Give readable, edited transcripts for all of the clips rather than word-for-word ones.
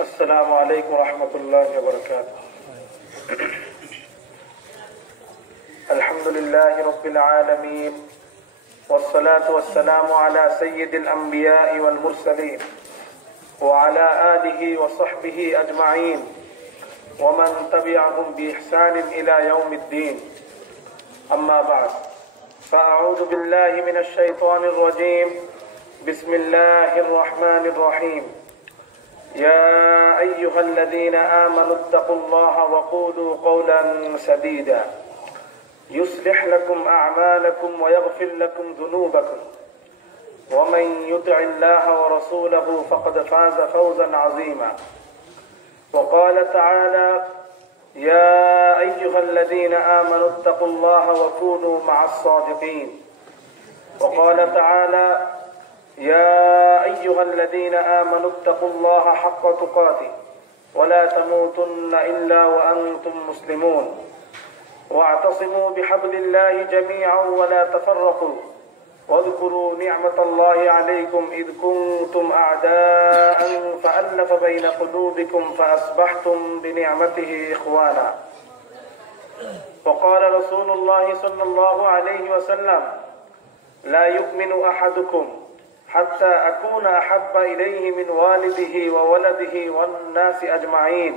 السلام عليكم ورحمة الله وبركاته. الحمد لله رب العالمين، والصلاة والسلام على سيد الأنبياء والمرسلين وعلى آله وصحبه أجمعين ومن تبعهم بإحسان إلى يوم الدين. أما بعد، فأعوذ بالله من الشيطان الرجيم. بسم الله الرحمن الرحيم. يا أيها الذين آمنوا اتقوا الله وقولوا قولا سديدا يصلح لكم أعمالكم ويغفر لكم ذنوبكم ومن يطع الله ورسوله فقد فاز فوزا عظيما. وقال تعالى: يا أيها الذين آمنوا اتقوا الله وكونوا مع الصادقين. وقال تعالى: يا أيها الذين آمنوا اتقوا الله حق تقاته ولا تموتن إلا وأنتم مسلمون واعتصموا بحبل الله جميعا ولا تفرقوا واذكروا نعمة الله عليكم إذ كنتم أعداء فألف بين قلوبكم فأصبحتم بنعمته إخوانا. وقال رسول الله صلى الله عليه وسلم: لا يؤمن أحدكم حتى أكون أحب إليه من والده وولده والناس أجمعين.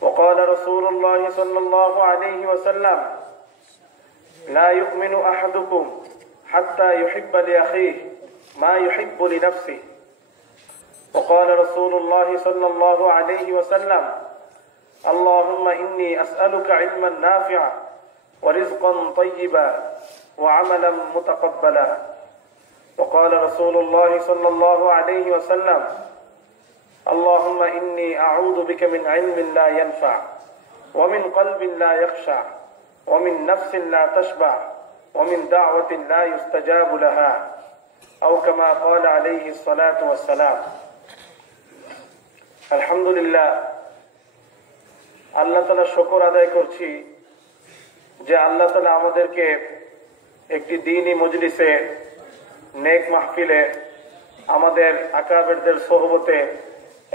وقال رسول الله صلى الله عليه وسلم: لا يؤمن أحدكم حتى يحب لأخيه ما يحب لنفسه. وقال رسول الله صلى الله عليه وسلم: اللهم إني أسألك علما نافعا ورزقا طيبا وعملا متقبلا. وقال رسول الله صلى الله عليه وسلم: اللهم إني أعوذ بك من علم لا ينفع ومن قلب لا يخشع ومن نفس لا تشبع ومن دعوة لا يستجاب لها أو كما قال عليه الصلاة والسلام. الحمد لله, আল্লাহ তাআলা শুকর আদায় করছি যে আল্লাহ তাআলা আমাদেরকে একটি দ্বীনি মজলিসে, নেক মাহফিলে, আমাদের আকাবেরদের সোহবতে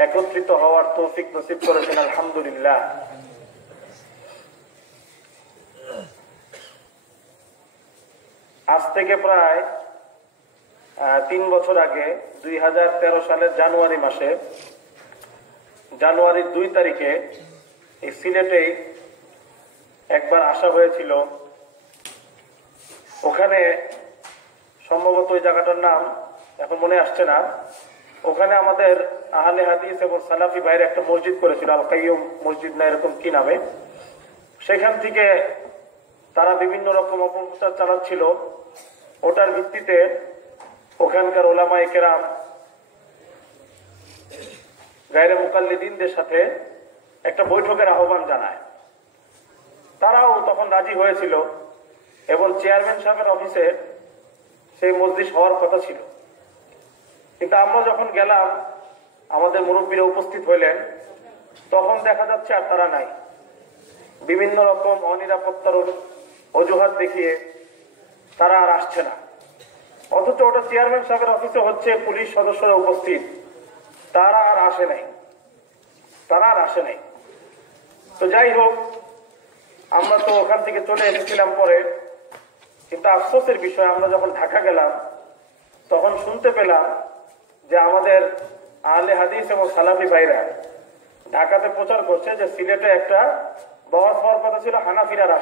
একত্রিত হওয়ার তৌফিক নসিব করেছেন। আলহামদুলিল্লাহ। আজ থেকে প্রায় 3 বছর আগে 2013 সালের জানুয়ারি মাসে, জানুয়ারির 2 তারিখে এই সিলেটেই একবার আসা হয়েছিল। ওখানে সম্ভবত ওই জায়গাটার নাম এখন মনে আসছে না। ওখানে আমাদের আহলে হাদিস এবং সালাফি ভাইয়ের একটা মসজিদ করেছিল, আল কাইয়ুম মসজিদ না এরকম কি নামে। সেখান থেকে তারা বিভিন্ন রকম অপপ্রচার চালাচ্ছিল। ওটার ভিত্তিতে ওখানকার ওলামায়ে কেরাম গায়রে মুকাল্লিদিনদের সাথে একটা বৈঠকের আহ্বান জানায়। তারাও তখন রাজি হয়েছিল এবং চেয়ারম্যান সাহেবের অফিসে সেই মজলিস হওয়ার কথা ছিল। কিন্তু আমরা যখন গেলাম, আমাদের মুরব্বীরা উপস্থিত হইলেন, তখন দেখা যাচ্ছে আর তারা নাই। বিভিন্ন রকম অনিরাপত্তার অজুহাত দেখিয়ে তারা আর আসছে না। অথচ ওটা চেয়ারম্যান সাহেবের অফিসে হচ্ছে, পুলিশ সদস্যরা উপস্থিত, তারা আর আসে নাই। তো যাই হোক, আমরা তো ওখান থেকে চলে এসেছিলাম পরে। কিন্তু আফসোসের বিষয়, আমরা যখন ঢাকা গেলাম তখন শুনতে পেলাম যে আমাদের আহলে হাদিস এবং সালাফি ভাইরা ঢাকাতে প্রচার করছে যে সিলেটে একটা বহস হওয়ার কথা ছিল, হানাফিরা আর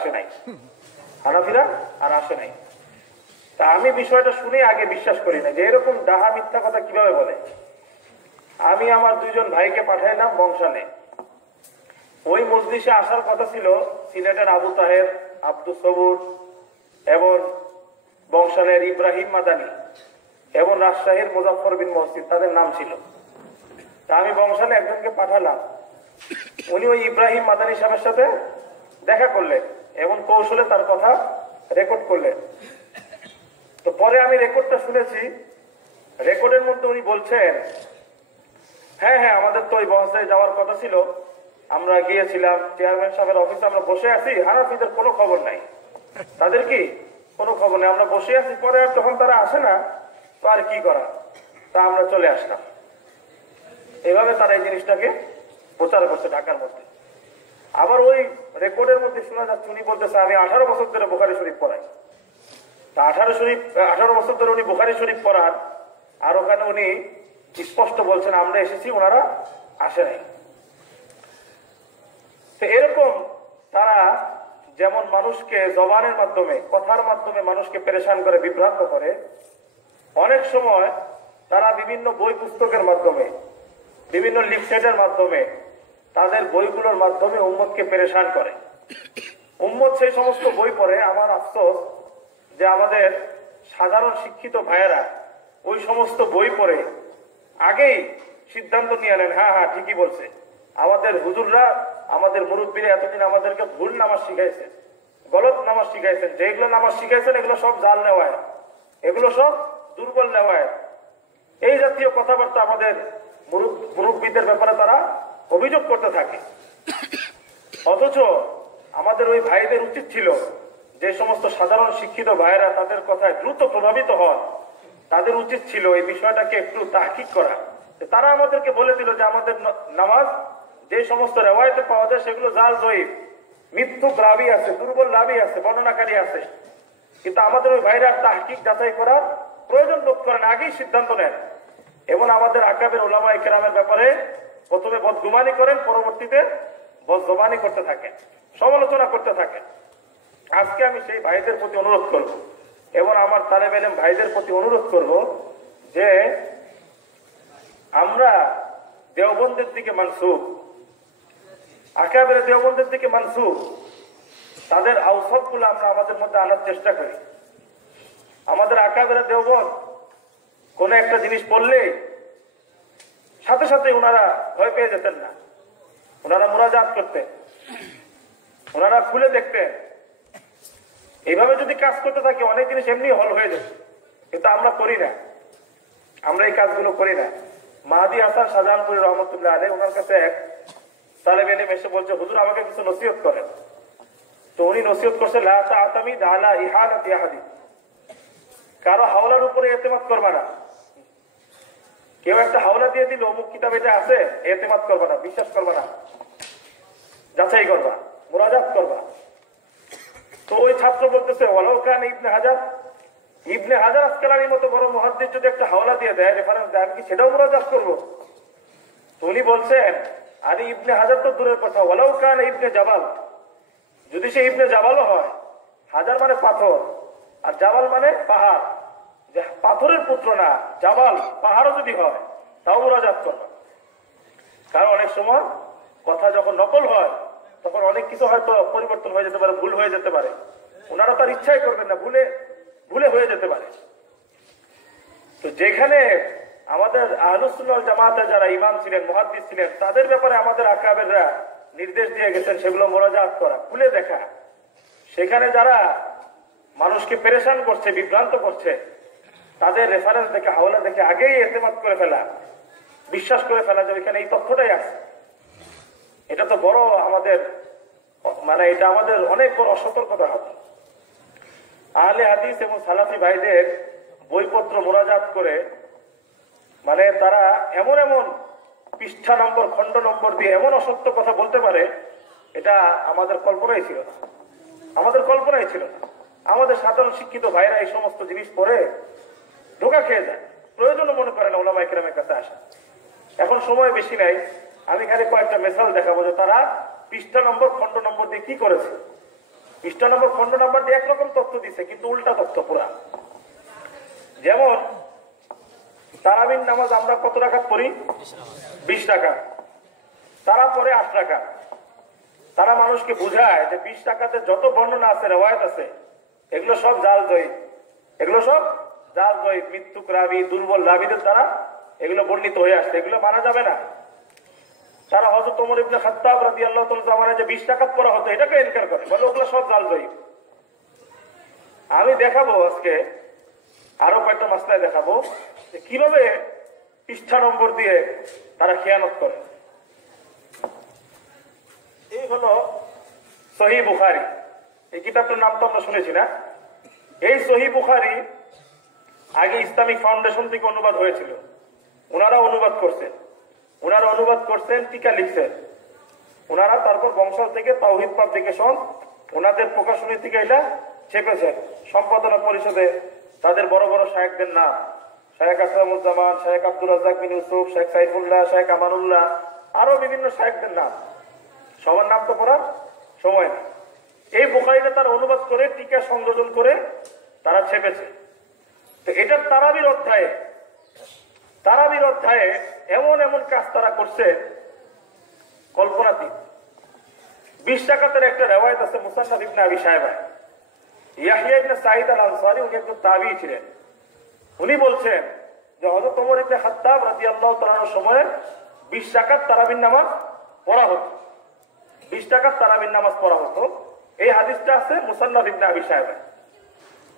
আসে নাই। তা আমি বিষয়টা শুনে আগে বিশ্বাস করি না যে এরকম ডাহা মিথ্যা কথা কিভাবে বলে। আমি আমার 2 জন ভাইকে পাঠাইলাম বংশালে। ওই মজলিসে আসার কথা ছিল সিলেটের আবু তাহের, আব্দুস সবুর এবং বংশালের ইব্রাহিম মাদানী এবং রাজশাহীর মুজাফফর বিন মহসিন, তাদের নাম ছিল। তা আমি বংশালে একজনকে পাঠালাম। উনি ওই ইব্রাহিম মাদানী সাহেবের সাথে দেখা করলেন এবং কৌশলে তার কথা রেকর্ড করলেন। তো পরে আমি রেকর্ডটা শুনেছি। রেকর্ডের মধ্যে উনি বলছেন, হ্যাঁ আমাদের তো ওই বহসে যাওয়ার কথা ছিল, আমরা গিয়েছিলাম, চেয়ারম্যান সাহেবের অফিসে আমরা বসে আছি, হানাফিদের কোনো খবর নাই, তাদের কি কোনো খবর নেই, আমরা বসে আছি। পরে আর যখন তারা আসে না, তো আর কি করা, তা আমরা চলে আসলাম। এভাবে তারা এই জিনিসটাকে প্রচার করছে ঢাকার মধ্যে। আবার ওই রেকর্ডের মধ্যে শোনা যাচ্ছে উনি বলতেছে আমি 18 বছর ধরে বুখারী শরীফ পড়াই। তা 18 বছর ধরে উনি বুখারী শরীফ পড়ান, আর ওখানে উনি স্পষ্ট বলছেন আমরা এসেছি, ওনারা আসে নাই। তো এরকম তারা যেমন মানুষকে জবানের মাধ্যমে, কথার মাধ্যমে মানুষকে পেরেশান করে, বিভ্রান্ত করে, অনেক সময় তারা বিভিন্ন বই পুস্তকের মাধ্যমে, বিভিন্ন লিফলেটের মাধ্যমে, তাদের বইগুলোর মাধ্যমে উম্মতকে পেরেশান করে। উম্মত সেই সমস্ত বই পড়ে। আমার আফসোস যে আমাদের সাধারণ শিক্ষিত ভাইয়েরা ওই সমস্ত বই পড়ে আগেই সিদ্ধান্ত নিয়ে নেন, হ্যাঁ হ্যাঁ ঠিকই বলছে, আমাদের হুজুররা, আমাদের মুরব্বীরা এতদিন আমাদেরকে ভুল নামাজ শিখাইছেন, গলত নামাজ শিখাইছেন, যেগুলো নামাজ শিখাইছেন এগুলো সব জাল নেওয়ায়, এগুলো সব দুর্বল নেওয়ায়, এই জাতীয় কথাবার্তা আমাদের মুরব্বীদের ব্যাপারে তারা অভিযোগ করতে থাকে। অথচ আমাদের ওই ভাইদের উচিত ছিল, যে সমস্ত সাধারণ শিক্ষিত ভাইয়েরা তাদের কথায় দ্রুত প্রভাবিত হন, তাদের উচিত ছিল এই বিষয়টাকে একটু তাহকিক করা। তারা আমাদেরকে বলে দিল যে আমাদের নামাজ যে সমস্ত রেওয়ায়েতে পাওয়া যায় সেগুলো জাল জয়ীফ, মিথ্যুক রাবি আছে, দুর্বল রাবি আছে, বর্ণনাকারী আছে। কিন্তু আমাদের ওই ভাইরা তাহকিক যাচাই করার প্রয়োজন বোধ করেন, আগেই সিদ্ধান্ত নেন এবং আমাদের আকাবের উলামায়ে কেরামের ব্যাপারে প্রথমে বদগুমানি করেন, পরবর্তীতে বদজবানি করতে থাকেন, সমালোচনা করতে থাকেন। আজকে আমি সেই ভাইদের প্রতি অনুরোধ করব এবং আমার তালেব ইলম ভাইদের প্রতি অনুরোধ করব যে আমরা দেওবন্দের দিকে মানসুব, আকাবের দেওবন্দের দিকে মানসুব, তাদের আওসাফগুলো আমরা আমাদের মধ্যে আনার চেষ্টা করি। আমাদের আকাবের দেওবন্দ কোন একটা জিনিস পড়লে সাথে সাথে ওনারা ভয় পেয়ে যেতেন না, ওনারা মুরাজাত করতেন, ওনারা খুলে দেখতেন। এইভাবে যদি কাজ করতে থাকি অনেক জিনিস এমনি হল হয়ে যাবে, কিন্তু আমরা করি না, আমরা এই কাজগুলো করি না। মাহাদি হাসান শাহজাহানপুরি রহমতুল্লাহ আলাইহি, ওনার কাছে এক তালেব ইলম এসে বলছে হুজুর আমাকে কিছু নসিহত করেন। তো উনি নসিহত করছে লা তা'তামিদ আলা ইহানাতি আহাদি, কারো হাওলার উপরে এতেমাদ করবা না। কেউ একটা হাওলা দিয়ে দিল অমুক কিতাব এটা আছে, এতেমাদ করবা না, বিশ্বাস করবা না, যাচাই করবা, মুরাজাত করবা। তো ওই ছাত্র বলতেছে ওয়ালাউ কান ইবনে হাজার আসকালানির মতো বড় মুহাদ্দিস যদি একটা হাওলা দিয়ে দেয়, রেফারেন্স দেয়, আমি কি সেটাও মুরাজাত করবো? তো উনি বলছেন আরে ইবনে হাজার তো দূরের কথা, ওয়ালাউ কান ইবনে জাবাল, যদি সে ইবনে জাবালও হয়, হাজার মানে পাথর আর জাবাল মানে পাহাড়, যে পাথরের পুত্র না, জাবাল পাহাড়ও যদি হয় তাও মুরাজাত করবে। কারণ অনেক সময় কথা যখন নকল হয় তখন অনেক কিছু হয়তো পরিবর্তন হয়ে যেতে পারে, ভুল হয়ে যেতে পারে, ওনারা তার ইচ্ছাই করবেন না, ভুলে ভুলে হয়ে যেতে পারে। তো যেখানে আমাদের আহলুস সুন্নাহ ওয়াল জামাতে যারা ইমাম ছিলেন, মুহাদ্দিস ছিলেন, তাদের ব্যাপারে আমাদের আকাবেররা নির্দেশ দিয়ে গেছেন সেগুলো মুরাজাত করা, খুলে দেখা। সেখানে যারা মানুষকে পেরেশান করছে, বিভ্রান্ত করছে, তাদের রেফারেন্স দেখে, হাওলা দেখে আগেই এতেমাদ করে ফেলা, বিশ্বাস করে ফেলা যে ওইখানে এই তথ্যটাই আছে। এটা তো বড় আমাদের, মানে এটা আমাদের অনেক বড় অসতর্কতা হবে। আহলে হাদিস এবং সালাফি ভাইদের বইপত্র মুরাজাত করে, মানে তারা এমন এমন পৃষ্ঠা নম্বর, খণ্ড নম্বর দিয়ে এমন অসত্য কথা বলতে পারে, এটা আমাদের কল্পনাই ছিল না, আমাদের কল্পনাই ছিল না। আমাদের সাধারণ শিক্ষিত ভাইরা এই সমস্ত জিনিস পড়ে ধোঁকা খেয়ে যায়, প্রয়োজনও মনে করে না উলামায়ে কেরামের কাছে আসে। এখন সময় বেশি নাই, আমি খালি কয়েকটা মেসাল দেখাবো যে তারা পৃষ্ঠা নম্বর, খণ্ড নম্বর দিয়ে কি করেছে। পৃষ্ঠা নম্বর, খণ্ড নম্বর দিয়ে একরকম তথ্য দিছে, কিন্তু উল্টা তথ্য পুরা। যেমন তারাবির নামাজ আমরা কত রাকাত পড়ি? 20 রাকাত। তারা পড়ে 8 রাকাত। তারা মানুষকে বুঝায় যে 20 রাকাতে যত বর্ণনা আছে, রেওয়ায়াত আছে, এগুলো সব জাল জয়ীফ, এগুলো সব জাল জয়ীফ, মৃত্যুক রাবি, দুর্বল রাবিদের দ্বারা এগুলো বর্ণিত হয়ে আসছে, এগুলো মানা যাবে না। তারা হযরত ওমর ইবনে খাত্তাব রাদিয়াল্লাহু তাআলা জামানায় যে 20 রাকাত পড়া হতো এটাকে ইনকার করে, বলে ওগুলো সব জাল জয়ীফ। আমি দেখাবো আজকে আরো কয়েকটা মাসলায় দেখাবো যে কিভাবে পৃষ্ঠা নম্বর দিয়ে তারা খেয়ানত করে। এই হলো সহিহ বুখারী, এই কিতাবটার নাম তো আমরা শুনেছি না? এই সহিহ বুখারী আগে ইসলামিক ফাউন্ডেশন থেকে অনুবাদ হয়েছিল, ওনারা অনুবাদ করছেন। ওনারা অনুবাদ করছেন, টিকা লিখছেন। ওনারা তারপর বংশাল থেকে তাওহীদ পাবলিকেশন ওনাদের প্রকাশনী থেকে এটা ছেপেছেন। সম্পাদনা পরিষদে তাদের বড় বড় শায়েখদের নাম, শায়েখ আকরামুজ্জামান, শায়েখ আব্দুল রাজ্জাক বিন ইউসুফ, শায়েখ সাইফুল্লাহ, শায়েখ আমানুল্লাহ, আরো বিভিন্ন শায়েখদের নাম। সবার নাম তো পড়ার সময় নেই। এই বুখারীটা তারা অনুবাদ করে টিকা সংযোজন করে তারা ছেপেছে। তো এটা তারাবির অধ্যায়ে এমন এমন কাজ তারা করছে কল্পনাতীত। 20 রাকাতের একটা রিওয়ায়াত আছে মুসান্নাফ ইবনে আবি শায়বা। ইয়াহইয়া ইবনে সাঈদ আল আনসারী, উনি একজন তাবিঈ ছিলেন। উনি বলছেন যে হযরত ওমর ইবনে খাত্তাব রাদিয়াল্লাহু তাআলার সময়ে 20 রাকাত তারাবির নামাজ পড়া হতো। 20 রাকাত তারাবির নামাজ পড়া হতো। এই হাদিসটা আছে মুসান্নাফ ইবনে আবি শায়বা।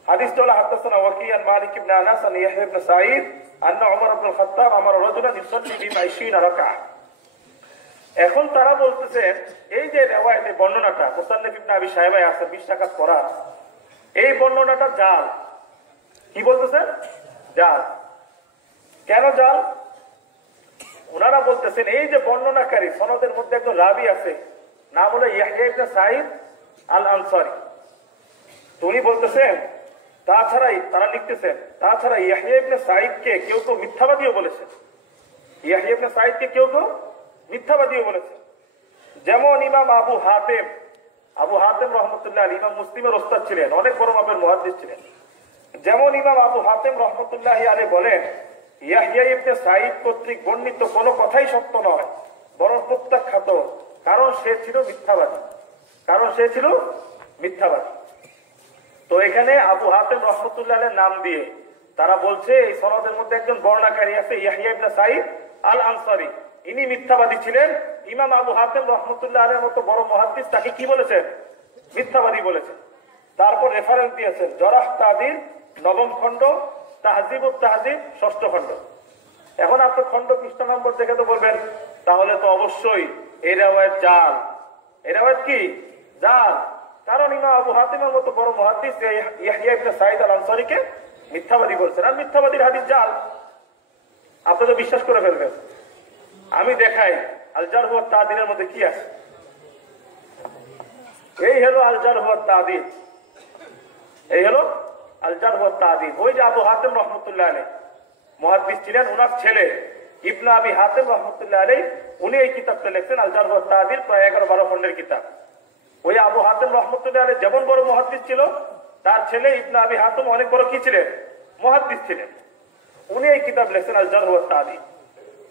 হাদিসটা হলো হাদাসানা ওয়াকি আন মালিক ইবনে আনাস আন ইয়াহইয়া ইবনে সাঈদ আন্না ওমর ইবনে খাত্তাব আমারা রাজুলান ইউসাল্লি বিমা 20 রাকাত। এখন তারা বলতেছেন এই যে রিওয়ায়াতে বর্ণনাটা মুসান্নাফ ইবনে আবি শায়বায় আছে 20 রাকাত পড়া, এই বর্ণনাটা জাল। কি বলতেছেন? জাল। কেন জাল? ওনারা বলতেছেন এই যে বর্ণনাকারী সনদের মধ্যে একজন রাবী আছে, নাম হলো ইয়াহইয়া ইবনে সাঈদ আল আনসারী। তো উনি বলতেছেন তারা লিখতেছেন তাছাড়া ইয়াহইয়া ইবনে সাঈদকে কেউ কেউ মিথ্যাবাদীও বলেছে। ইয়াহইয়া ইবনে সাঈদকে কেউ কেউ মিথ্যাবাদীও বলেছে। যেমন ইমাম আবু হাতেম রহমতুল্লাহ আলাইহি, ইমাম মুসলিমের ওস্তাদ ছিলেন, অনেক বড় মাপের মুহাদ্দিস ছিলেন। যেমন ইমাম আবু হাতেম রহমতুল্লাহ আলাইহি বলেন ইয়াহইয়া ইবনে সাঈদ কর্তৃক বর্ণিত কোনো কথাই সত্য নয়, বরং প্রত্যাখ্যাত, কারণ সে ছিল মিথ্যাবাদী। তো এখানে আবু হাতেম রহমতুল্লাহ আলাইহির নাম দিয়ে তারা বলছে এই সনদের মধ্যে একজন বর্ণনাকারী আছে ইয়াহইয়া ইবনে সাঈদ আল আনসারী, ইনি মিথ্যাবাদী ছিলেন। ইমাম আবু হাতেম রহমতুল্লাহ আলাইহির মতো বড় মুহাদ্দিস তাকে কি বলেছেন? মিথ্যাবাদী বলেছেন। তারপর রেফারেন্স দিয়েছেন জরাহ তাদিল 9ম খণ্ড, তাহজিবুত তাহজিব 6ষ্ঠ খণ্ড। এখন আপনি খণ্ড পৃষ্ঠা নম্বর দেখে তো বলবেন তাহলে তো অবশ্যই এই রিওয়ায়াত জাল। এই রিওয়ায়াত কি? জাল। কারণ ইমাম আবু হাতেমের মতো বড় মুহাদ্দিস ইয়াহইয়া ইবনে সাঈদ আল আনসারীকে মিথ্যাবাদী বলছেন, আর মিথ্যাবাদীর হাদিস জাল। আপনি তো বিশ্বাস করে ফেলবেন। আমি দেখাই আল জারহ ওয়াত তা'দীলের মধ্যে কি আছে। এই হলো আল জারহ ওয়াত তা'দীল, এই হলো আল জারহ ওয়াত তা'দীল। ওই যে আবু হাতেম রহমতুল্লাহ আলাইহি মুহাদ্দিস ছিলেন, ওনার ছেলে ইবনে আবি হাতেম রহমতুল্লাহ আলাইহি উনি এই কিতাবটা লিখছেন আল জারহ ওয়াত তা'দীল, প্রায় 11-12 খণ্ডের কিতাব। ওই আবু হাতেম রহমতুল্লাহ আলাইহি যেমন বড় মুহাদ্দিস ছিল, তার ছেলে ইবনে আবি হাতেম অনেক বড় কি ছিলেন? মুহাদ্দিস ছিলেন। উনি এই কিতাব লিখছেন আল জারহ ওয়াত তা'দীল।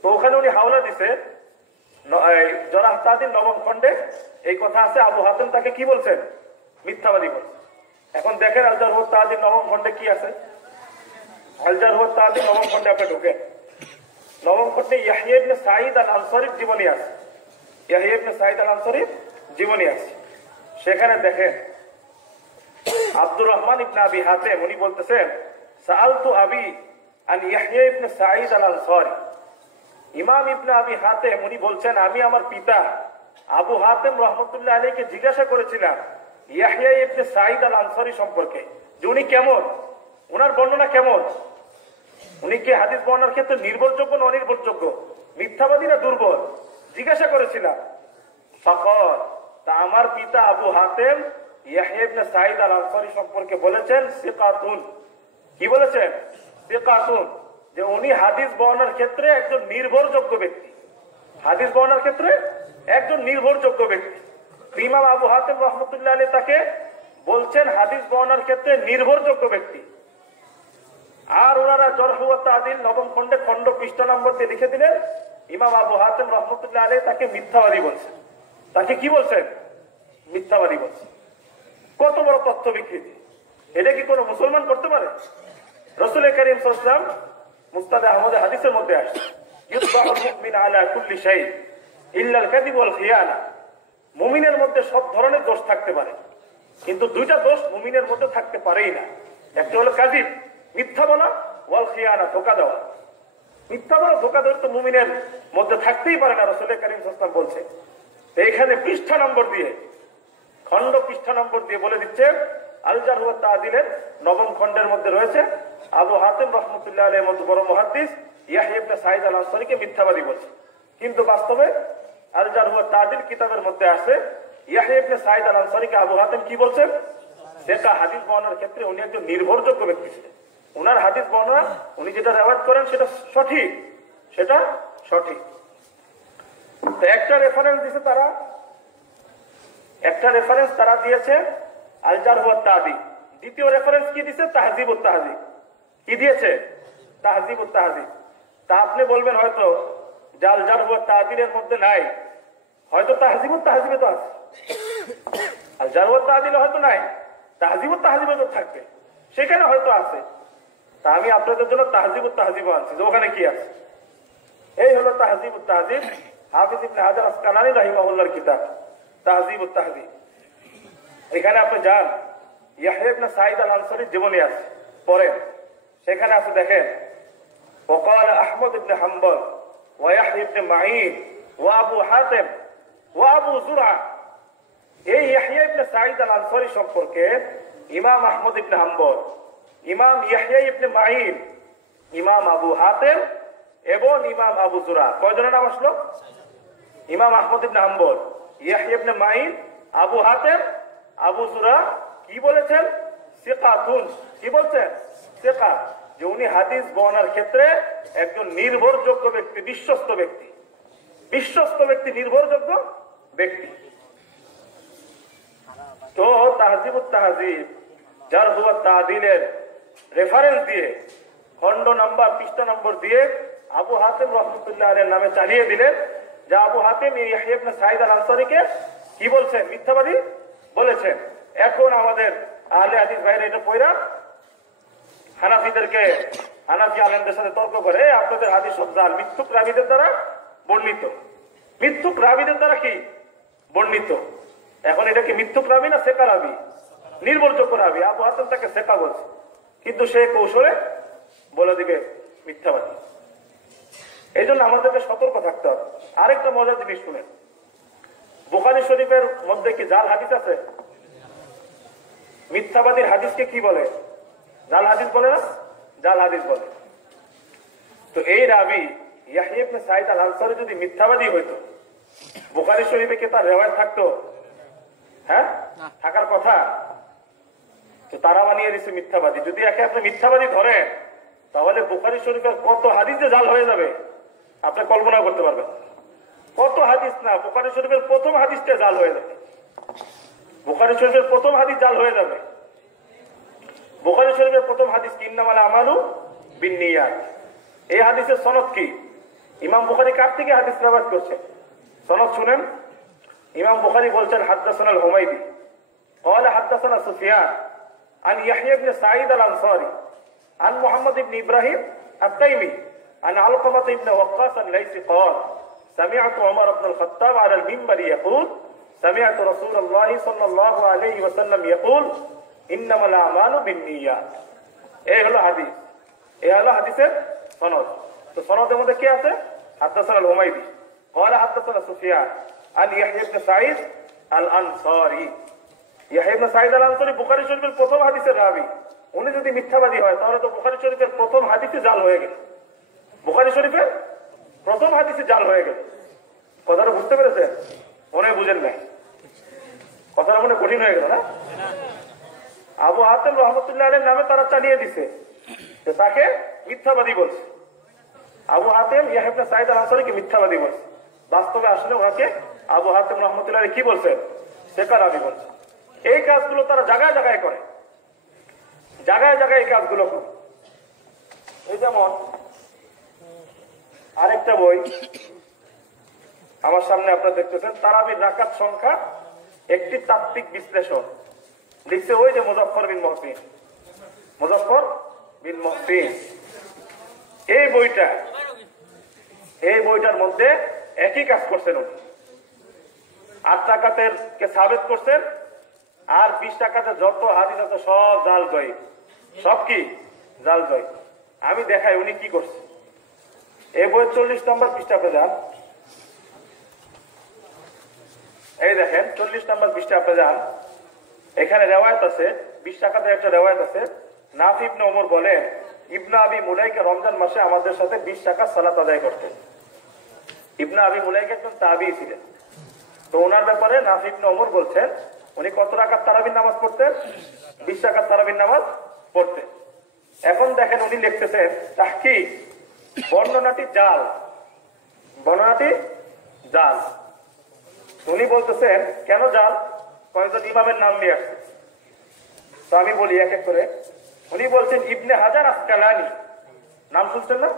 তো ওখানে উনি হাওলা দিছে জরাহ তা'দীল 9ম খণ্ডে এই কথা আছে, আবু হাতেম তাকে কি বলছেন? মিথ্যাবাদী বলছেন। এখন দেখেন আল জারহ ওয়াত তা'দীল 9ম খণ্ডে কি আছে। আল জারহ ওয়াত তা'দীল 9ম খণ্ডে আপনি ঢোকেন, 9ম খণ্ডে ইয়াহইয়া ইবনে সাঈদ আল আনসারীর জীবনী আছে। ইয়াহইয়া ইবনে সাঈদ আল আনসারীর জীবনী আছে। সেখানে দেখেন আব্দুর রহমান ইবনে আবি হাতেম উনি বলতেছেন সাআলতু আবি আন ইয়াহইয়া ইবনে সাঈদ আল আনসারী। ইমাম ইবনে আবি হাতেম উনি বলছেন আমি আমার পিতা আবু হাতেম রহমতুল্লাহ আলাইহিকে জিজ্ঞাসা করেছিলাম ইয়াহইয়া ইবনে সাঈদ আল আনসারী সম্পর্কে, যে উনি কেমন, ওনার বর্ণনা কেমন, উনি কি হাদিস বর্ণনার ক্ষেত্রে নির্ভরযোগ্য না অনির্ভরযোগ্য, মিথ্যাবাদী না দুর্বল, জিজ্ঞাসা করেছিলাম। ফাকাল, তা আমার পিতা আবু হাতেম ইয়াহইয়া ইবনে সাঈদ আল আনসারী সম্পর্কে বলেছেন সিকাতুন। কি বলেছেন? সিকাতুন, যে উনি হাদিস বর্ণনার ক্ষেত্রে একজন নির্ভরযোগ্য ব্যক্তি। হাদিস বর্ণনার ক্ষেত্রে একজন নির্ভরযোগ্য ব্যক্তি। ইমাম আবু হাতেম রহমতুল্লাহ আলাইহি তাকে বলছেন হাদিস বর্ণনার ক্ষেত্রে নির্ভরযোগ্য ব্যক্তি। আর ওনারা জরহ ওয়াত তা'দীল 9ম খণ্ডে খণ্ড পৃষ্ঠা নম্বর দিয়ে লিখে দিলেন ইমাম আবু হাতেম রহমতুল্লাহ আলাইহি তাকে মিথ্যাবাদী বলছেন। তাকে কি বলছেন? মিথ্যাবাদী বলছেন। কত বড় তথ্য বিকৃতি! এটা কি কোনো মুসলমান করতে পারে? রাসূল কারীম সাল্লাল্লাহু আলাইহি ওয়াসাল্লাম মুসনাদ আহমদের হাদিসের মধ্যে আসে ইউতবাহুল মুমিন আলা কুল্লি শাই ইল্লা আল কাযিব ওয়াল খিয়ানা। মুমিনের মধ্যে সব ধরনের দোষ থাকতে পারে, কিন্তু দুইটা দোষ মুমিনের মধ্যে থাকতে পারেই না। একটা হলো কাযিব, মিথ্যা বলা, ওয়াল খিয়ানা, ধোঁকা দেওয়া। মিথ্যা বলা, ধোঁকা দেওয়া তো মুমিনের মধ্যে থাকতেই পারে না, রাসূল কারীম সাল্লাল্লাহু আলাইহি ওয়াসাল্লাম বলছে। এইখানে পৃষ্ঠা নম্বর দিয়ে, খণ্ড পৃষ্ঠা নম্বর দিয়ে বলে দিচ্ছে আল জারহ ওয়াত তা'দীলের 9ম খণ্ডের মধ্যে রয়েছে আবু হাতেম রহমতুল্লাহ আলাইহির মতো বড় মুহাদ্দিস ইয়াহইয়া ইবনে সাঈদ আল আনসারীকে মিথ্যাবাদী বলছে। কিন্তু বাস্তবে আল জারহ ওয়া তা'দীল কিতাবের মধ্যে আছে ইয়াহইয়া ইবনে সাঈদ আল আনসারীকে আবু হাতিম কি বলছেন, সেটা হাদিস বর্ণনার ক্ষেত্রে উনি একজন নির্ভরযোগ্য ব্যক্তি ছিলেন। ওনার হাদিস বর্ণনা উনি যেটা রেওয়ায়াত করেন সেটা সঠিক, সেটা সঠিক। তো একটা রেফারেন্স তারা দিয়েছে আল জারহ ওয়া তা'দীল। দ্বিতীয় রেফারেন্স কি দিয়েছে? তাহযীবুত তাহযীব। কি দিয়েছে? তাহযীবুত তাহযীব। তা আপনি বলবেন হয়তো আল জারহ ওয়া তা'দীলের মধ্যে নাই, হয়তো তাহযীবুত তাহযীবে তো আছে। আল জারহ ওয়া তা'দীলে হয়তো নাই, তাহযীবুত তাহযীবে তো থাকবে, সেখানে হয়তো আছে। তা আমি আপনাদের জন্য তাহযীবুত তাহযীব আনছি যে ওখানে কি আছে। এই হলো তাহযীবুত তাহযীব, হাফিজ ইবনে হাজার আসকালানী রাহিমাহুল্লাহর কিতাব তাহযীবুত তাহযীব। এখানে আপনি যান, ইয়াহইয়া ইবনে সাঈদ আল আনসারীর জীবনী আছে, পড়েন। সেখানে আছে দেখেন, ওয়াকাল আহমদ ইবনে হাম্বল ওয়া ইয়াহইয়া ইবনে মাঈন ওয়া আবু হাতিম ওয়া আবু যুরআ। এই ইয়াহইয়া ইবনে সাঈদ আল আনসারী সম্পর্কে ইমাম আহমদ ইবনে হাম্বল, ইমাম ইয়াহইয়া ইবনে মাঈন, ইমাম আবু হাতিম এবং ইমাম আবু যুরআ, কয়জনের নাম আসলো? ইমাম আহমদ ইবনে হাম্বল, ইয়াহইয়া ইবনে মাঈন, আবু হাতিম, আবু যুরআ কি বলেছেন? সিকাতুন। কি বলছেন? সিকা, যে উনি হাদিস বর্ণনার ক্ষেত্রে একজন নির্ভরযোগ্য ব্যক্তি, বিশ্বস্ত ব্যক্তি, বিশ্বস্ত ব্যক্তি, নির্ভরযোগ্য ব্যক্তি। তো তাহযীবুত তাহযীব, জারহ ওয়া তা'দীলের রেফারেন্স দিয়ে, খণ্ড নাম্বার, পৃষ্ঠা নম্বর দিয়ে আবু হাতিম রাহমাতুল্লাহ আলাইহির নামে চালিয়ে দিলেন যে আবু হাতিম এই ইয়াহইয়া ইবনে সাঈদ আল আনসারীকে কি বলছেন? মিথ্যাবাদী বলেছেন। এখন আমাদের আহলে হাদিস ভাইরা এটা পড়া হানাফিদেরকে, হানাফি আলেমদের সাথে তর্ক করে আপনাদের হাদিস সব জাল, মিথ্যুক রাবীদের দ্বারা বর্ণিত, মিথ্যুক রাবীদের দ্বারা কি বর্ণিত। এখন এটা কি মিথ্যুক রাবী না সেকা রাবী? নির্ভরযোগ্য রাবী। আবু হাতিম তাকে সেকা বলছে, কিন্তু সে কৌশলে বলে দিবে মিথ্যাবাদী। এই জন্য আমাদেরকে সতর্ক থাকতে হবে। আরেকটা মজার জিনিস শুনেন, বুখারী শরীফের মধ্যে কি জাল হাদিস আছে? মিথ্যাবাদীর হাদিসকে কি বলে? জাল হাদিস বলে না? জাল হাদিস বলে। তো এই রাবী ইয়াহইয়া ইবনে সাঈদ আল আনসারী যদি মিথ্যাবাদী হইতো, বুখারী শরীফে কি তার রিওয়ায়াত থাকতো? হ্যাঁ, থাকার কথা। তো তারা বানিয়ে দিচ্ছে মিথ্যাবাদী। যদি একে আপনি মিথ্যাবাদী ধরেন, তাহলে বুখারী শরীফের কত হাদিস যে জাল হয়ে যাবে আপনি কল্পনা করতে পারবেন। কত হাদিস না, বুখারী শরীফের প্রথম হাদিসটা জাল হয়ে যাবে, বুখারী শরীফের প্রথম হাদিস জাল হয়ে যাবে। বুখারী শরীফের প্রথম হাদিস কি? ইন্নামাল আমালু বিন্নিয়াত। এই হাদিসের সনদ কি? ইমাম বুখারী কার থেকে হাদিস রিওয়ায়াত করছেন? সনদ শুনেন। ইমাম বুখারী বলছেন হাদাসানা আল হুমায়দি قال حدثنا سفيان عن يحيى بن سعيد الأنصاري عن محمد بن إبراهيم التيمي عن علقمة بن وقاص الليثي قال سمعت عمر بن الخطاب على المنبر يقول سمعت رسول الله صلى الله عليه وسلم يقول إنما الأعمال بالنيات। এই হলো হাদিস, এই হলো হাদিসের সনদ। তো সনদের মধ্যে কি আছে? হাদাসানা আল হুমায়দি قال حدثنا سفيان عن يحيى بن سعيد الأنصاري। ইয়াহইয়া ইবনে সাঈদ আল আনসারী বুখারী শরীফের প্রথম হাদিসের রাবী। উনি যদি মিথ্যাবাদী হয় তাহলে তো বুখারী শরীফের প্রথম হাদিসে জাল হয়ে গেল, বুখারী শরীফের প্রথম হাদিসে জাল হয়ে গেল। কথাটা বুঝতে পেরেছেন? মনে বুঝেন নাই? কথাটা মনে কঠিন হয়ে গেল না? আবু হাতিম রাহমাতুল্লাহ আলাইহির নামে তারা চালিয়ে দিছে, তাকে মিথ্যাবাদী বলছে। আবু হাতিম ইয়াহইয়া ইবনে সাঈদ আল আনসারীকে মিথ্যাবাদী বলছে। বাস্তবে আসলে ওনাকে আবু হাতিম রাহমাতুল্লাহ আলাইহি কি বলছেন? সেকা রাবী বলছে। এই কাজগুলো তারা জায়গায় জায়গায় করে, জায়গায় জায়গায় এই কাজগুলো করে। এই যেমন আরেকটা বই আমার সামনে আপনারা দেখতেছেন, তারাবির রাকাত সংখ্যা একটি তাত্ত্বিক বিশ্লেষণ, লিখছে ওই যে মুজাফফর বিন মুহসিন, মুজাফফর বিন মুহসিন। এই বইটার মধ্যে একই কাজ করছেন উনি। 8 রাকাতের কে সাবেত করছেন, আর 20 রাকাতের যত হাদিস আছে সব জাল জয়ী, সব কি জাল জয়ী। আমি দেখাই উনি কি করছে। এই বইয়ের 40 নম্বর পৃষ্ঠাতে যান, এই দেখেন 40 নম্বর পৃষ্ঠাতে যান। এখানে রেওয়ায়াত আছে, 20 রাকাতের একটা রেওয়ায়াত আছে। নাফি ইবনে ওমর বলেন ইবনে আবি মুলাইকা রমজান মাসে আমাদের সাথে 20 রাকাত সালাত আদায় করতেন। ইবনে আবি মুলাইকা একজন তাবিঈ ছিলেন। তো ওনার ব্যাপারে নাফি ইবনে ওমর বলছেন উনি কত রাকাত তারাবির নামাজ পড়তেন? 20 রাকাত তারাবির নামাজ পড়তেন। এখন দেখেন উনি লিখতেছেন তাহকিক, বর্ণনাটি জাল, বর্ণনাটি জাল। উনি বলতেছেন কেন জাল? কয়েকজন ইমামের নাম নিয়ে আসছে, তো আমি বলি এক এক করে। উনি বলছেন ইবনে হাজার আসকালানি, নাম শুনছেন না?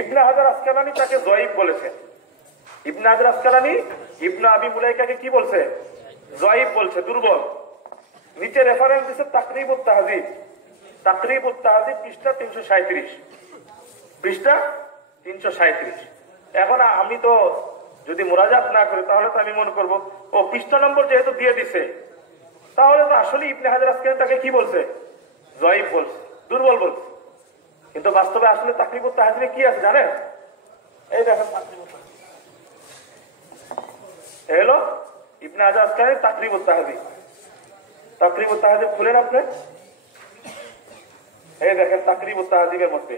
ইবনে হাজার আসকালানি তাকে জয়ীফ বলেছেন। ইবনে হাজার আসকালানি ইবনে আবি মুলাইকাকে কি বলছে? জয়ীফ বলছে, দুর্বল। নিচে রেফারেন্স দিচ্ছে তাকরিবুত তাহযিব, তাকরিবুত তাহযিব পৃষ্ঠা 337, পৃষ্ঠা 337। এখন আমি তো যদি মুরাজাত না করি তাহলে তো আমি মনে করব ও পৃষ্ঠা নম্বর যেহেতু দিয়ে দিছে তাহলে তো আসলে ইবনে হাজার আসকালানি তাকে কি বলছে? জয়ীফ বলছে, দুর্বল বলছে। কিন্তু বাস্তবে আসলে তাকরিবুত তাহযিবে কি আছে জানেন? এই দেখেন এলো ইবনে হাজার আসকালানি তাকরিবুত তাহযিব। তাকরিবুত তাহযিব খুলেন আপনি, এই দেখেন তাকরিবুত তাহযিবের মধ্যে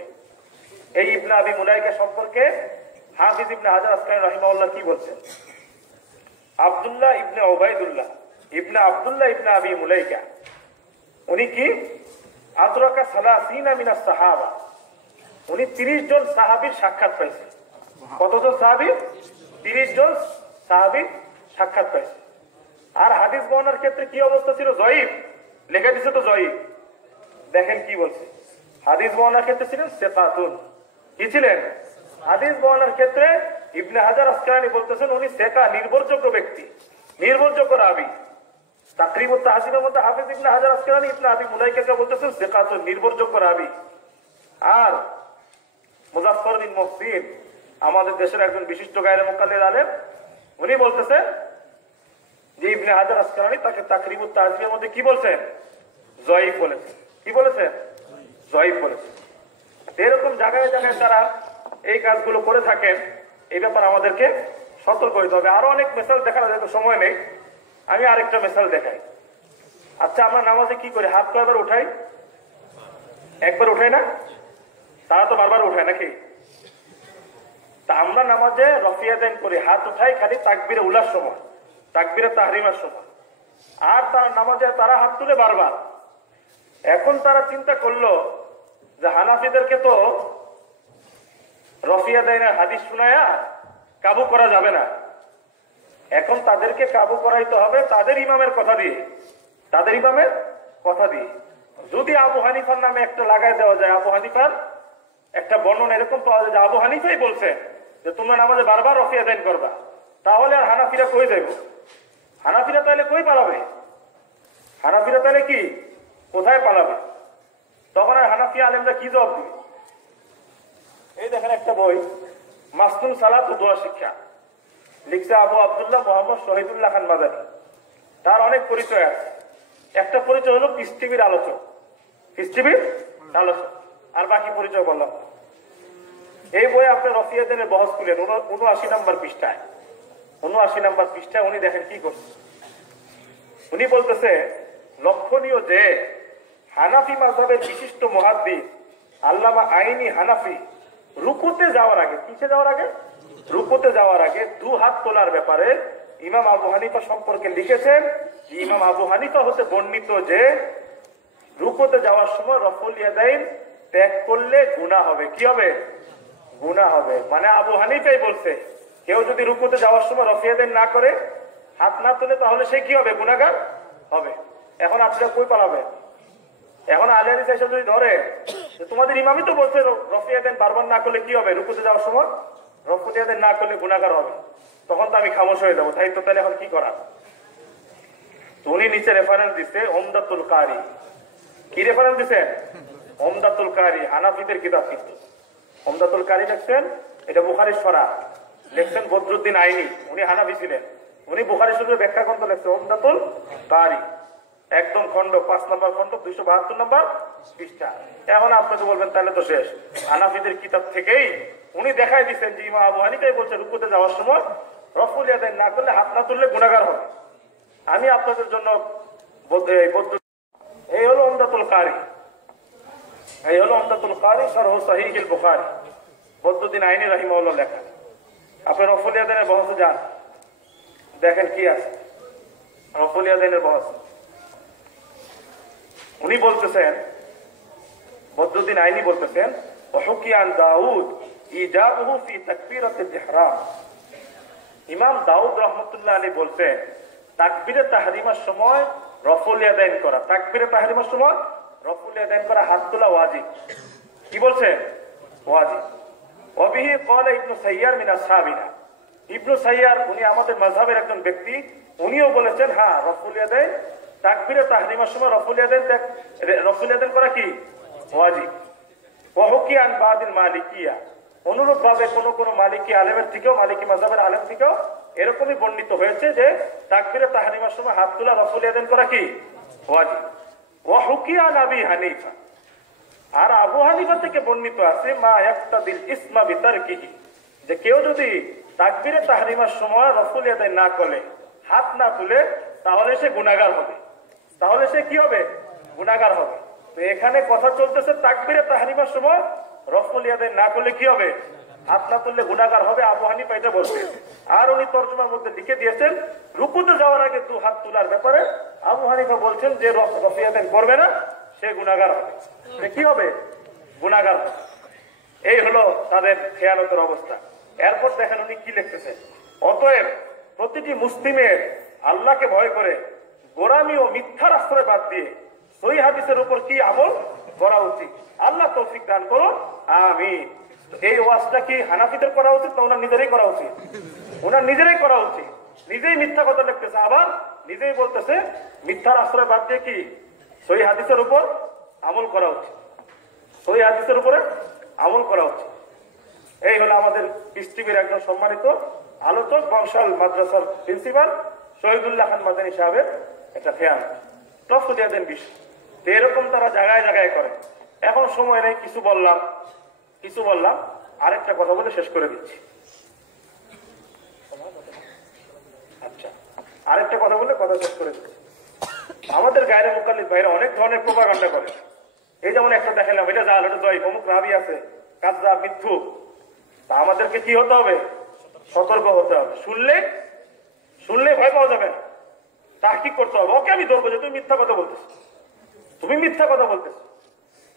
এই ইবনে আবি মুলাইকা সম্পর্কে হাফিজ ইবনে হাজার আসকালানি রাহিমাহুল্লাহ কি বলছেন? আব্দুল্লাহ ইবনে উবাইদুল্লাহ ইবনে আব্দুল্লাহ ইবনে আবি মুলাইকা উনি কি আদরাকা সালাসিনা মিনাস সাহাবা, উনি 30 জন সাহাবীর সাক্ষাৎ পাইছেন। কতজন সাহাবী? 30 জন সাহাবী সাক্ষাৎ পাইছে। আর হাদিস বর্ণনার ক্ষেত্রে কি অবস্থা ছিল? জয়ীফ লেখা দিছে তো জয়ীফ। দেখেন কি বলছে, হাদিস বর্ণনার ক্ষেত্রে ছিলেন সিকাতুন। কি ছিলেন? হাদিস বর্ণনার ক্ষেত্রে ইবনে হাজার আসকালানি বলতেছেন উনি সিকা, নির্ভরযোগ্য ব্যক্তি, নির্ভরযোগ্য রাবী। তাকরিবুত তাহযিবের মধ্যে হাফিজ ইবনে হাজার আসকালানি ইবনে আবি মুলাইকাকে বলতেছেন সিকাতুন, নির্ভরযোগ্য রাবী। আর মুজাফফর বিন মুহসিন আমাদের দেশের একজন বিশিষ্ট গায়রে মুকাল্লিদ আলেম, উনি বলতেছেন যে ইবনে হাজার আসকালানি তাকে তাকরিবুত তাহযিবের মধ্যে কি বলছেন? জয়ীফ বলেছেন। কি বলেছেন? জয়ীফ বলেছেন। এরকম জায়গায় জায়গায় তারা এই কাজগুলো করে থাকেন, এই ব্যাপারে আমাদেরকে সতর্ক হইতে হবে। আরো অনেক মেসাল দেখানো যেহেতু সময় নেই, আমি আরেকটা মেসাল দেখাই। আচ্ছা, আমরা নামাজে কি করি? হাত কয়বার উঠাই? একবার উঠাই না? তারা তো বারবার উঠায় নাকি? তা আমরা নামাজে রফিয়াদাইন করি, হাত উঠাই খালি তাকবীরে উলার সময়, তাকবীরে তাহরিমার সময়। আর তার নামাজে তারা হাত তুলে বারবার। এখন তারা চিন্তা করলো যে হানাফিদেরকে তো রফিয়াদাইনের হাদিস শুনায়া কাবু করা যাবে না, এখন তাদেরকে কাবু করাইতে হবে তাদের ইমামের কথা দিয়ে, তাদের ইমামের কথা দিয়ে। যদি আবু হানিফার নামে একটা লাগাই দেওয়া যায়, আবু হানিফার একটা বর্ণনা এরকম পাওয়া যায় যে আবু হানিফাই বলছে যে তোমরা নামাজে বারবার রফিয়াদাইন করবা, তাহলে আর হানাফিরা কই যাইব? হানাফিরা তাহলে কই পালাবে? হানাফিরা তাহলে কি কোথায় পালাবে? তখন আর হানাফি আলেমরা কি জবাব দিবে? এই দেখেন একটা বই, মাসনুন সালাত ও দোয়া শিক্ষা, লিখছে আবু আব্দুল্লাহ মোহাম্মদ শহীদুল্লাহ খান মাদানী। তার অনেক পরিচয় আছে। একটা পরিচয় হলো পিস টিভির আলোচক, পিস টিভির আলোচক, আর বাকি পরিচয় বললাম। এই বইয়ে আপনার রফিয়াদাইনের বহস খুলেন 79 নম্বর পৃষ্ঠায়, 79 নম্বর পৃষ্ঠায় উনি দেখেন কি করছে। উনি বলতেছে লক্ষণীয় যে হানাফি মাযহাবের বিশিষ্ট মুহাদ্দিস আল্লামা আইনি হানাফি রুকুতে যাওয়ার আগে, কিসে যাওয়ার আগে? রুকুতে যাওয়ার আগে 2 হাত তোলার ব্যাপারে ইমাম আবু হানিফা সম্পর্কে লিখেছেন। ইমাম আবু হানিফা হতে বর্ণিত যে রুকুতে যাওয়ার সময় রফুল ইয়াদাইন ত্যাগ করলে গুনাহ হবে। কি হবে? গুনাহ হবে। মানে আবু হানিফাই বলছে কেউ যদি রুকুতে যাওয়ার সময় রফিয়াদাইন না করে, হাত না তোলে, তাহলে সে কি হবে? গুনাহগার হবে। এখন আপনারা কই পালাবেন? এখন আলী হাদিস এসে যদি ধরে তোমাদের ইমামই তো বলছে রফিয়াদাইন বারবার না করলে কি হবে? রুকুতে যাওয়ার সময় রফিয়াদাইন না করলে গুনাহগার হবে, তখন তো আমি খামোশ হয়ে যাবো। তাই তো, তাহলে এখন কি করা? উনি নিচে রেফারেন্স দিচ্ছে উমদাতুল কারি। কি রেফারেন্স দিচ্ছেন? উমদাতুল কারি, হানাফিদের কিতাব। কিন্তু উমদাতুল কারি লিখছেন, এটা বুখারীর শরহ, লিখছেন বদরুদ্দিন আইনি। উনি হানাফি ছিলেন, উনি বুখারী শরীফের ব্যাখ্যা গ্রন্থ লিখছেন উমদাতুল কারি, একদম খণ্ড 5 নম্বর খণ্ড 272 নম্বর পৃষ্ঠা। এখন আপনাকে বলবেন তাহলে তো শেষ। হানাফিদের কিতাব থেকেই উনি দেখাই দিচ্ছেন যে ইমাম আবু হানিফাই বলছে রুকুতে যাওয়ার সময় রফুল ইয়াদাইন না করলে, হাত না তুললে গুনাহগার হবে। আমি আপনাদের জন্য এই হলো উমদাতুল কারি, এই হলো উমদাতুল কারি শরহ সহিহুল বুখারী, বদরুদ্দিন আইনি রাহিমাহুল্লাহ লেখা। আপনার রফল ইয়াদানের বহসে যান, দেখেন কি আছে রফল ইয়াদানের বহস। উনি বলতেছেন, বদরুদ্দিন আইনি বলতেছেন, ওয়াহুকিয়ান দাউদ ইজাবুহু ফি তাকবীরাতিল ইহরাম। ইমাম দাউদ রাহমাতুল্লাহ আলাইহি বলতেন তাকবীরে তাহরিমার সময় রফল ইয়াদাইন করা, তাকবীরে তাহরিমার সময় রফল ইয়াদাইন করা, হাত তোলা ওয়াজিব। কি বলছেন? ওয়াজিব। ওয়াবিহি ক্বালা ইবনু সাইয়ার মিন আসহাবিনা। ইবনু সাইয়ার উনি আমাদের মাযহাবের একজন ব্যক্তি, উনিও বলেছেন হ্যাঁ রফল ইয়াদাইন তাকবীরে তাহরিমার সময় রফল ইয়াদাইন করা কি ওয়াজিব। ওয়াহুকিয়ান বাদিল মালিকিয়া, অনুরূপ ভাবে কোন কোন মালিকি আলেমের থেকেও, মালিকি মাযহাবের আলেম থেকেও এরকমই বর্ণিত হয়েছে যে তাকবীরে তাহরিমার সময় হাত তোলা রফল ইয়াদাইন করা কি ওয়াজিব। ওয়াহুকিয়ান আবি হানিফা, আর আবু হানিফা থেকে বর্ণিত আছে মা ইয়াক্তাদিল ইসমা বিতারকিহি, যে কেউ যদি তাকবীরে তাহরিমার সময় রফল ইয়াদাইন না করে, হাত না তুলে, তাহলে সে গুনাহগার হবে। তাহলে সে কি হবে? গুনাহগার হবে। তো এখানে কথা চলতেছে তাকবীরে তাহরিমার সময় রফল ইয়াদাইন না করলে কি হবে? হাত না তুললে গুনাহগার হবে। আবু হানিফা এটা বলছেন। আর উনি তরজমার মধ্যে লিখে দিয়েছেন রুকুতে যাওয়ার আগে দু হাত তোলার ব্যাপারে আবু হানিফা বলছেন যে রফল ইয়াদাইন করবে না সে গুনাহগার হবে। কি হবে? গুনাহগার হবে। এই হলো তাদের খেয়ালতের অবস্থা। এরপর দেখেন উনি কি লিখতেছেন, অতএব প্রতিটি মুসলিমের আল্লাহকে ভয় করে গোরামি ও মিথ্যার আশ্রয় বাদ দিয়ে সহিহ হাদিসের উপর কি আমল করা উচিত। আল্লাহ তৌফিক দান করুন, আমিন। এই ওয়াজটা কি হানাফিদের করা উচিত না ওনার নিজেরই করা উচিত? ওনার নিজেরই করা উচিত। নিজেই মিথ্যা কথা লিখতেছে, আবার নিজেই বলতেছে মিথ্যার আশ্রয় বাদ দিয়ে কি সহিহ হাদিসের উপর আমল করা উচিত, সহিহ হাদিসের উপরে আমল করা উচিত। এই হলো আমাদের পিস টিভির একজন সম্মানিত আলোচক, বংশাল মাদ্রাসার প্রিন্সিপাল শহীদুল্লাহ খান মাদানী সাহেবের একটা খেয়াল প্রশ্ন দিয়ে দেন বিষয়। এরকম তারা জায়গায় জায়গায় করে। এখন সময় নেই, কিছু বললাম, আরেকটা কথা বলে শেষ করে দিচ্ছি। আচ্ছা, আরেকটা কথা বলে কথা শেষ করে দিচ্ছি। আমাদের গায়ের মুকাল্লিদ ভাইরা অনেক ধরনের প্রোপাগান্ডা করে। এই যেমন একটা দেখালাম, এটা জাল, এটা জয়, অমুক রাবি আছে, কাজা, মিথ্যু। তা আমাদেরকে কি হতে হবে? সতর্ক হতে হবে। শুনলে ভয় পাওয়া যাবে না, তাহকিক করতে হবে। ওকে আমি ধরবো যে তুমি মিথ্যা কথা বলতেছ, তুমি মিথ্যা কথা বলতেছ।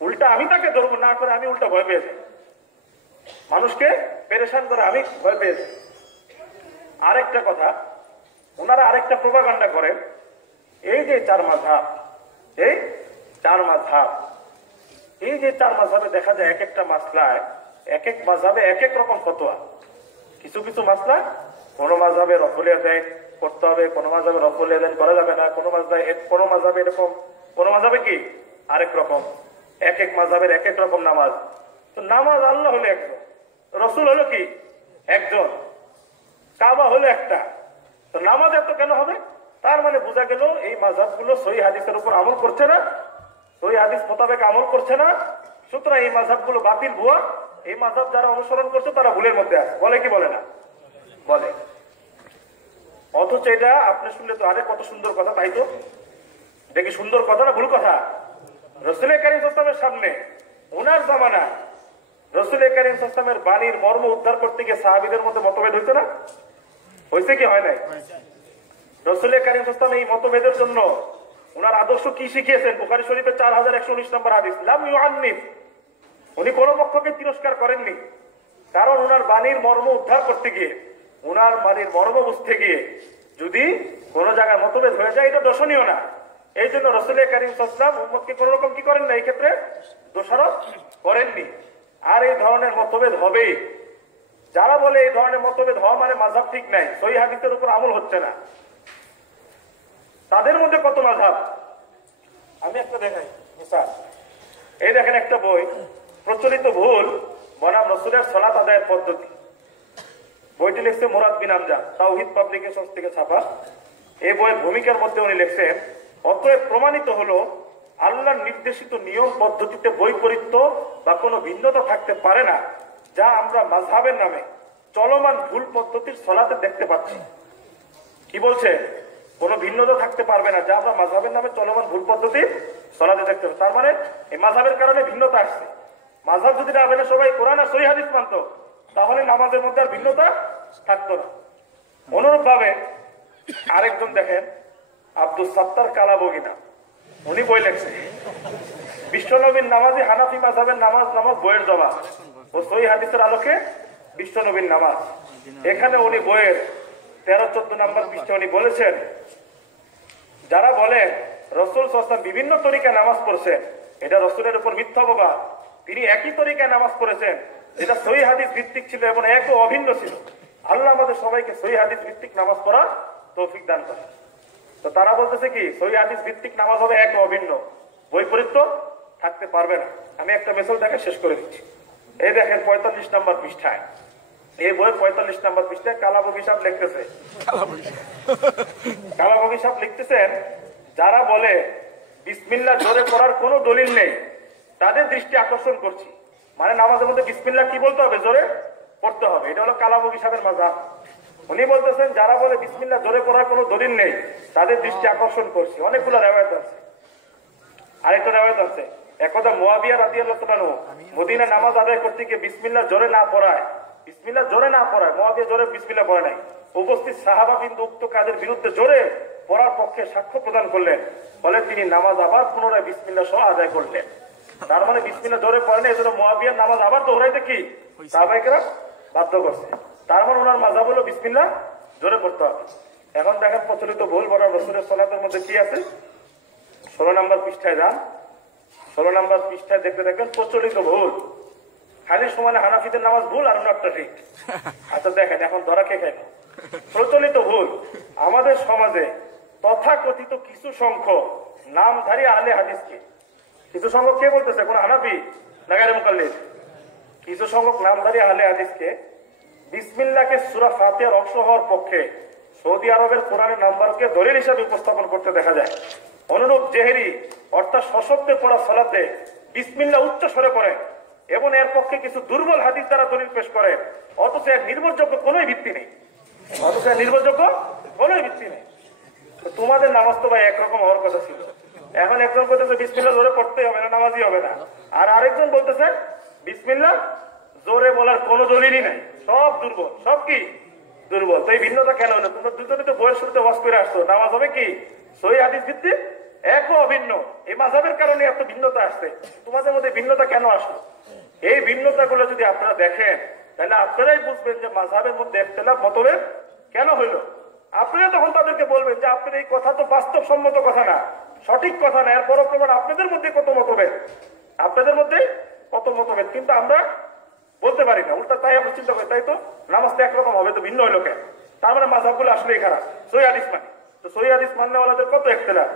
উল্টা আমি তাকে ধরবো না করে আমি উল্টা ভয় পেয়ে যাই, মানুষকে পেরেশান করে আমি ভয় পেয়ে যাই। আরেকটা কথা, ওনারা আরেকটা প্রোপাগান্ডা করেন, এই যে চার মাযহাব, এই চার মাযহাবে দেখা যায় এক একটা মাসলায় এক এক মাযহাবে এক এক রকম ফতোয়া। কিছু কিছু মাসলা কোন মাযহাবে রফল ইয়াদাইন করতে হবে, কোন মাযহাবে রফল ইয়াদাইন করা যাবে না, কোন মাযহাবে এরকম, কোন মাযহাবে কি আরেক রকম। এক এক মাযহাবের এক এক রকম নামাজ। তো নামাজ আল্লাহ হলো একজন, রসুল হলো কি একজন, কাবা হলো একটা। তো নামাজ এত কেন হবে? তার মানে বোঝা গেল এই মাযহাবগুলো সহিহ হাদিসের উপর আমল করছে না, সহিহ হাদিস মোতাবেক আমল করছে না। সুতরাং এই মাযহাবগুলো বাতিল, ভুয়া। এই মাযহাব যারা অনুসরণ করছে তারা ভুলের মধ্যে আছে। বলে কি বলে না? বলে। অথচ এটা আপনি শুনলে তো আরে কত সুন্দর কথা, তাই তো? দেখি সুন্দর কথা না ভুল কথা? রাসূল কারীম সাল্লাল্লাহু আলাইহি ওয়াসাল্লামের সামনে, ওনার জামানা রাসূল কারীম সাল্লাল্লাহু আলাইহি ওয়াসাল্লামের বাণীর মর্ম উদ্ধার করতে গিয়ে সাহাবীদের মধ্যে মতভেদ হইতো না? হয়েছে কি হয় নাই? রাসূল কারীম সাল্লাল্লাহু আলাইহি ওয়াসাল্লাম এই মতভেদের জন্য ওনার আদর্শ কি শিখিয়েছেন? বুখারী শরীফের 4119 নম্বর হাদিস, লাম ইউআন্নিফ। উনি কোন পক্ষকে তিরস্কার করেননি, কারণ ওনার বাণীর মর্ম উদ্ধার করতে গিয়ে, ওনার বাণীর মর্ম বুঝতে গিয়ে যদি কোন জায়গায় মতভেদ হয়ে যায়, এটা দর্শনীয় না। এই জন্য রাসূল কারীম সাল্লাল্লাহু আলাইহি ওয়াসাল্লাম উম্মতকে কোন রকম কি করেন না, এই ক্ষেত্রে দোষারোপ করেননি। আর এই ধরনের মতভেদ হবেই। যারা বলে এই ধরনের মতভেদ হওয়া মানে মাযহাব ঠিক নাই, সহিহ হাদিসের উপর আমল হচ্ছে না, তাদের মধ্যে কত মাযহাব। আমি একটা দেখাই মিসাল। এই দেখেন একটা বই, প্রচলিত ভুল বনাম রাসূলের সালাত আদায়ের পদ্ধতি। বইটি লিখছে মুরাদ বিন আমজাদ, তাওহীদ পাবলিকেশনস থেকে ছাপা। এই বইয়ের ভূমিকার মধ্যে উনি লিখছেন, অতএব প্রমাণিত হলো আল্লাহর নির্দেশিত নিয়ম পদ্ধতিতে বৈপরীত্য বা কোনো ভিন্নতা থাকতে পারে না, যা আমরা মাযহাবের নামে চলমান ভুল পদ্ধতির সালাতে দেখতে পাচ্ছি। কি বলছে? কোনো ভিন্নতা থাকতে পারবে না, যা আমরা মাযহাবের নামে চলমান ভুল পদ্ধতির সালাতে দেখতে পাচ্ছি। তার মানে এই মাযহাবের কারণে ভিন্নতা আসছে। মাযহাব যদি না মেনে সবাই কোরআন আর সহিহ হাদিস মানতো, তাহলে নামাজের মধ্যে আর ভিন্নতা থাকতো না। অনুরূপ ভাবে আরেকজন দেখেন আব্দুল সাত্তার কালাবগিনা, উনি বই লেখছেন বিশ্বনবীর নামাজই হানাফি মাযহাবের নামাজ বইয়ের জবাব ও সহিহ হাদিসের আলোকে বিশ্বনবীর নামাজ। এখানে উনি বইয়ের 13-14 নম্বর পৃষ্ঠা উনি বলেছেন, যারা বলেন রাসূল সাল্লাল্লাহু আলাইহি ওয়াসাল্লাম বিভিন্ন তরিকায় নামাজ পড়ছেন, এটা রাসূলের উপর মিথ্যা অপবাদ। তিনি একই তরিকায় নামাজ পড়েছেন যেটা সহিহ হাদিস ভিত্তিক ছিল এবং এক ও অভিন্ন ছিল। আল্লাহ আমাদের সবাইকে সহিহ হাদিস ভিত্তিক নামাজ পড়া তৌফিক দান করেন। তো তারা বলতেছে কি সহিহ হাদিস ভিত্তিক নামাজ হবে এক ও অভিন্ন, বৈপরীত্য থাকতে পারবে না। আমি একটা মেসেজ দেখে শেষ করে দিচ্ছি। এই দেখেন 45 নম্বর পৃষ্ঠায়, এই বইয়ের 45 নম্বর পৃষ্ঠায় কালাবগি সাহেব লিখতেছে, কালাবগি সাহেব লিখতেছেন, যারা বলে বিসমিল্লাহ জোরে পড়ার কোনো দলিল নেই তাদের দৃষ্টি আকর্ষণ করছি। মানে নামাজের মধ্যে বিসমিল্লাহ কি বলতে হবে? জোরে পড়তে হবে। এটা হলো কালাবগি সাহেবের মাযহাব। উনি বলতেছেন যারা বলে বিসমিল্লাহ জোরে পড়ার কোনো দলিল নেই তাদের দৃষ্টি আকর্ষণ করছি। অনেকগুলো রিওয়ায়াত আছে। আরেকটা রিওয়ায়াত আছে, একদা মুয়াবিয়া রাদিয়াল্লাহু তাআলা আনহু মদিনা নামাজ আদায় করতে গিয়ে বিসমিল্লাহ জোরে না পড়ায়, মুয়াবিয়া জোরে বিসমিল্লাহ পড়ে নাই। উপস্থিত সাহাবা বিন্দু উক্ত কাজের বিরুদ্ধে জোরে পড়ার পক্ষে সাক্ষ্য প্রদান করলেন। ফলে তিনি নামাজ আবার পুনরায় বিসমিল্লাহ সহ আদায় করলেন। তার মানে বিসমিল্লাহ জোরে পড়েন, এজন্য মুয়াবিয়ার নামাজ আবার দোহরাইতে কি সাহাবাইকেরা বাধ্য করছে। তার মানে ওনার মাযহাব হলো বিসমিল্লাহ জোরে পড়তে হবে। এখন দেখেন প্রচলিত ভুল বলা রাসূলের সালাতের মধ্যে কি আছে। 16 নম্বর পৃষ্ঠায় যান, 16 নম্বর পৃষ্ঠায় দেখতে দেখবেন প্রচলিত ভুল। খালি সমানে হানাফিদের নামাজ ভুল আর ওনারটা ঠিক। আচ্ছা দেখেন এখন ধরা কে খাই। প্রচলিত ভুল, আমাদের সমাজে তথাকথিত কিছু সংখ্যক নামধারী আহলে হাদিসকে, কিছু সংখ্যক কে বলতেছে, কোন হানাফি না গায়রে মুকাল্লিদ, কিছু সংখ্যক নামধারী আহলে হাদিসকে বিসমিল্লাহকে সূরা ফাতিহার অংশ হওয়ার পক্ষে সৌদি আরবের কোরআনের নাম্বারকে দলিল হিসাবে উপস্থাপন করতে দেখা যায়। অনুরূপ জেহেরি অর্থাৎ সশব্দে পড়া সালাতে বিসমিল্লাহ উচ্চ স্বরে পড়ে এবং এর পক্ষে কিছু দুর্বল হাদিস দ্বারা দলিল পেশ করে, অথচ এর নির্ভরযোগ্য কোনো ভিত্তি নেই। তোমাদের নামাজ তো ভাই একরকম হওয়ার কথা ছিল। এখন একজন বলতেছে বিসমিল্লাহ জোরে পড়তেই হবে না, নামাজই হবে না। আর আরেকজন বলতেছে বিসমিল্লাহ জোরে বলার কোনো দলিলই নাই, সব দুর্বল, সব কি দুর্বল। তো এই ভিন্নতা কেন হলো? তোমরা দুজনে তো বইয়ের শুরুতে ওয়াজ করে আসছো, নামাজ হবে কি সহিহ হাদিস ভিত্তিক এক ও অভিন্ন। এই মাযহাবের কারণে এত ভিন্নতা আসছে। তোমাদের মধ্যে ভিন্নতা কেন আসলো? এই ভিন্নতা গুলো যদি আপনারা দেখেন তাহলে আপনারাই বুঝবেন যে মাযহাবের মধ্যে ইখতিলাফ মতভেদ কেন হইলো। আপনারা তখন তাদেরকে বলবেন যে আপনার এই কথা তো বাস্তবসম্মত কথা না, সঠিক কথা না। এর পরও প্রমাণ আপনাদের মধ্যে কত মতভেদ, আপনাদের মধ্যে কত মতভেদ, কিন্তু আমরা বলতে পারি না। উল্টা তাই আমরা চিন্তা করি তাই তো নামাজটা একরকম হবে, তো ভিন্ন হইলো কেন? তার মানে মাযহাবগুলো আসলেই খারাপ। সহিহ হাদিস মানে তো সহিহ হাদিস মাননেওয়ালাদের কত ইখতিলাফ।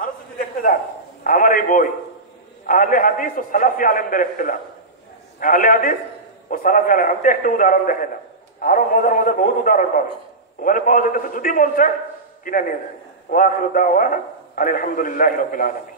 আরো যদি দেখতে যান আমার এই বই আহলে হাদিস ও সালাফি আলেমদের ইখতিলাফ, আহলে হাদিস ও সালাফি আলেম। আমি তো একটা উদাহরণ দেখাই না, আরো মজার মজার বহুত উদাহরণ পাবেন ওখানে পাওয়া যেতেছে। যদি মন চায় কিনা নিয়ে যায়। ওয়া আখিরু দাওয়ানা আলহামদুলিল্লাহি রাব্বিল আলামিন।